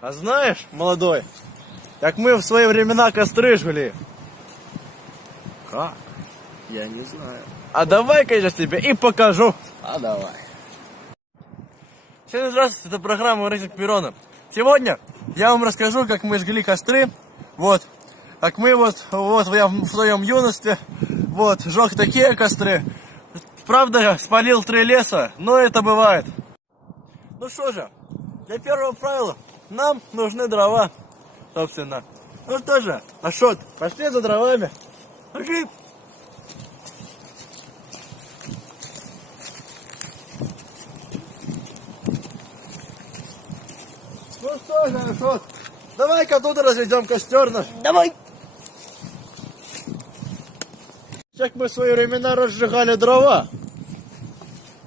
А знаешь, молодой, как мы в свои времена костры жгли. Как? Я не знаю. А давай-ка я сейчас тебе и покажу. А давай. Всем здравствуйте, это программа «Рейтинг Мирона». Сегодня я вам расскажу, как мы жгли костры. Вот. Как мы я в своем юности жег такие костры. Правда, я спалил 3 леса, но это бывает. Ну что же, для первого правила нам нужны дрова, собственно. Ну что же, Ашот, пошли за дровами. Пошли. Ну что же, Ашот, давай-ка тут разведем костер наш. Давай. Как мы в свои времена разжигали дрова.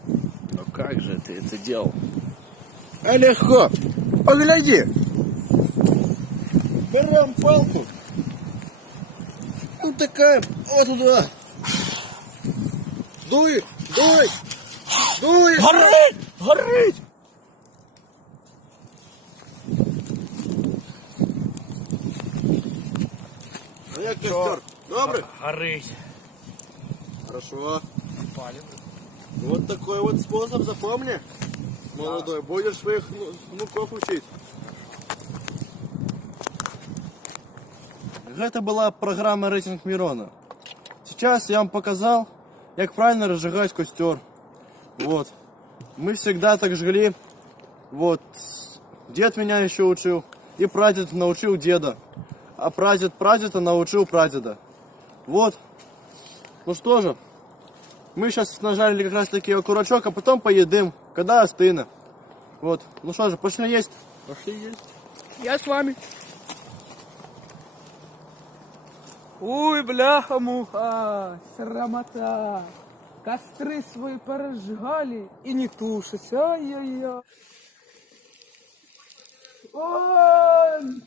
Ну как же ты это делал? А легко. Погляди. Берем палку. Вот такая. Вот туда. Дуй. Дуй. Дуй. Горить! Горить! А як костер? Добрый? Горить. Хорошо. Палим. Вот такой вот способ, запомни, молодой. Будешь своих внуков учить. Это была программа «Рейтинг Мирона». Сейчас я вам показал, как правильно разжигать костер. Вот. Мы всегда так жгли. Вот. Дед меня еще учил. И прадед научил деда. А прадед прадеда научил прадеда. Вот. Ну что же. Мы сейчас нажарили как раз таки окурочок, а потом поедим, когда остынет. Вот. Ну что же, пошли есть. Пошли есть. Я с вами. Ой, бляха-муха, срамота. Костры свои поразжигали и не тушатся. Ай-яй-яй. Ой,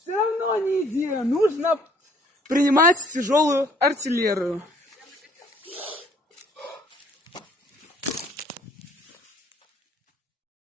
все равно не идея. Нужно принимать тяжелую артиллерию.